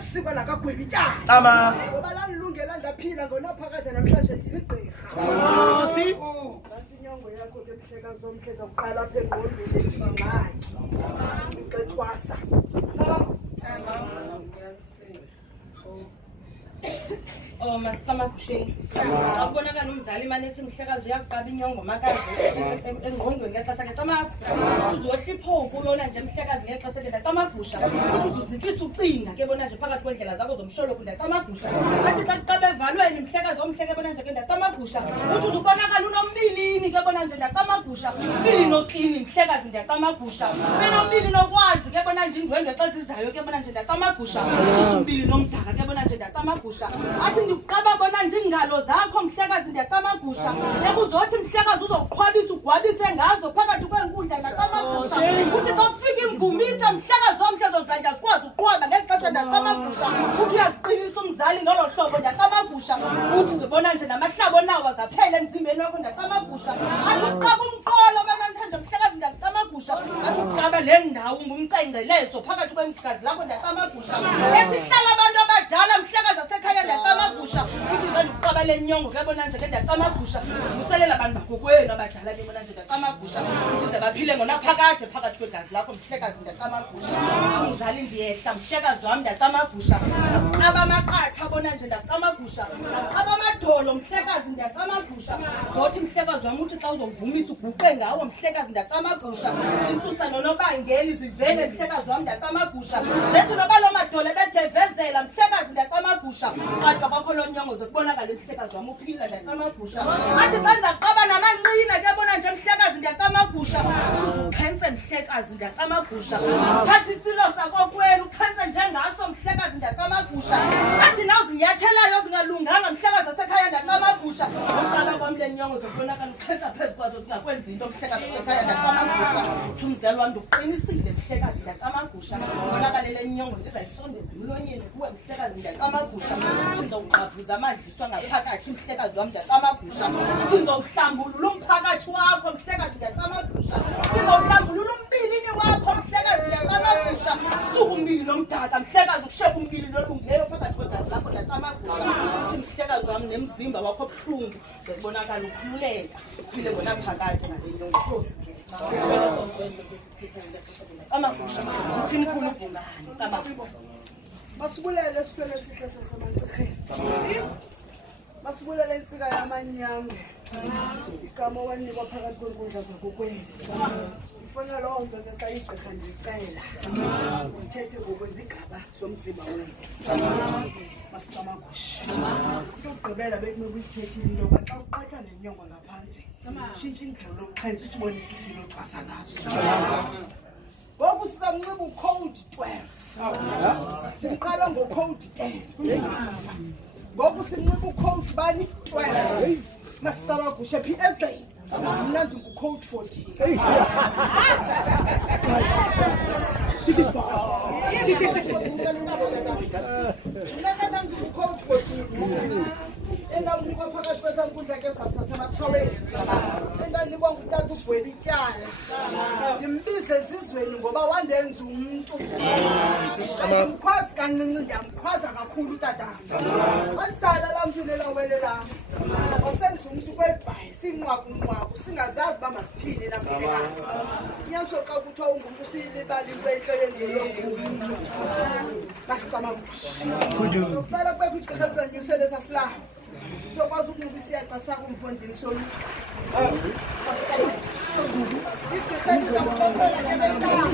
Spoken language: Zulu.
nesiko lakagwebi tyala ngoba lalilungela ndaphila ngonaphakade namhlanje ndiligqirha nansi inyongo yakho ke mhleka zomhle zakuqala apha engqondweni ngayo ixethwasa Oh, masitama kusheni. Akubonakala umzali imane ethi mhlekazi uyaqaba inyongo makazi engqondweni ngexesha ke tama uzohlipho ukuyona nje mhlekazi ngexesha ke tamagusha uthi uzizikisa ucinga ke bona nje phakathi kwendlela zakho zomsholo kunda tamagusha athi xaqaba evalweni mhlekazi omhleke bona nje ke ndatamagusha uthi uzubonakala unombilini ke bona nje ndatamagusha ubili noqini mhlekazi ndatamagusha benombili nokwazi ke bona nje indwendwe xa zizayo ke bona nje ndatamagusha umbili nomdaka ke bona nje ndatamagusha athi ndiqaba bona nje ingalo zakho mhlekazi ndatamagusha ekuzothi mhlekazi uzoqhwabisa ugwabise ngazo phakathi kwenkundla ndatamagusha uthi xa kufika imvumisa mhlekazi womhle zozandla zikwazi uqhwaba ngexesha ndatamagusha uthi uyaziqinisa umzali ngolo hlobo ndatamagusha uthi uzibona nje namahlabo nawo zaphela emzimbeni wakho ndatamagusha athi uqaba umqolo banamhlanje mhlekazi ndatamagusha athi uqaba le ndawo ngumcengcelezo phakathi kwemhlekazi lakho ndatamagusha ethi hlala abantu abadala mhlekazi asekhaya ndatamagusha uthi xa ndiqaba le nyongo kuyabona nje le ndatamagusha uvuselela abantu bakokwenu abadala ke bona nje ndatamagusha uthi baphile ngonaphakade phakathi kwegazi lakho mhlekazi ndatamagusha uthi mzali ndiyehla mhlekazi wami ndatamagusha qaba amaqatha bona nje ndatamagusha qaba amadolo mhlekazi ndatamagusha zothi mhlekazi wami uthi xa uzovumisa uguqe ngawo mhlekazi ndatamagusha insusa nonobangeli zivele mhlekazi wami ndatamagusha lethi noba lo madolo bedevezela mhlekazi ndatamagusha kodwa kwakho lo nyongo zokubonakala mhlekazi wami uphila ndatamagusha athi senza qaba namanqina ke bona nje mhlekazi ndatamagusha ukhense mhlekazi ndatamagusha thatha isilo sakho kwenu ukhense njengaso mhlekazi ndatamagusha athi nazinyathelayo zingalunganga mhlekazi asekhaya ndatamagusha uqaba kwami le nyongo zokubonakala ukhensa phezu kwazo zingakwenzi into mhlekazi asekhaya ndatamagusha uthi umzali wami uqinisile mhlekazi ndatamagusha ubonakale le nyongo ndizayisondeza emlonyeni kuwe mhlekazi ndatamagusha uthi ndizowuqavuza amadliswa ngaphakathi mhlekazi wami ndatamagusha uthi ndizowuhlambulula umphakathi wakho mhlekazi ndatamagusha uthi ndizowuhlambulula umbilini wakho mhlekazi ndatamagusha suku umbili nomdaka mhlekazi ukusheka umbili nolungileyo phakathi kwegazi lakho ndatamagusha uthi mhlekazi wami nemzimba wakho obuhlungu ngizobonakala ukhululeka uphile ngonaphakade ngale nyongo amagusha uthi mkhulu ugungane kamagusha basibulele esiphele esihle sasemantsirheni basibulele insika yamanyange igama wanikwa phakathi kwenkundla zakokwenu ifuna loo nto ke xa igqirha ndiyicela uthethe ngokwezigaba zomzimba wethu masitamagusha into kugqibela bekumele uyithethile into yoba xa uqatha nenyongo ngaphantsi tshintsha indlela lokuxhentsha usibonisa isilo othwasa ngaso ngoku sizamnxiba ucode 12 simqala ngocode 10 ngoku simnxiba ucode bani 12 masitamagusha phi egqini mna ndingucode 14 endandinikwa phakathi kwesankundla ke sasematshaweni endandinikwa ngutata ugwebi tyala ndimbize ezizweni ngoba wandenza umntu andimkhwazi kancinci ndiyamkhwaza kakhulu utatam wandala laa mfini elawele lam wasenza umntu kwelibhayi sinqwakunqwaku singazazi uba masithini namhlekazi iyasoxa kuthiwa ungumntu siyilibali into entle yenziwe ngumntu masitamagusha kuqala kubekho igqirha kuzanyusele sasilapho sizokwazi ukunxiba isiyaxa sakho umfondini igqirha lizamxoxela ke bentana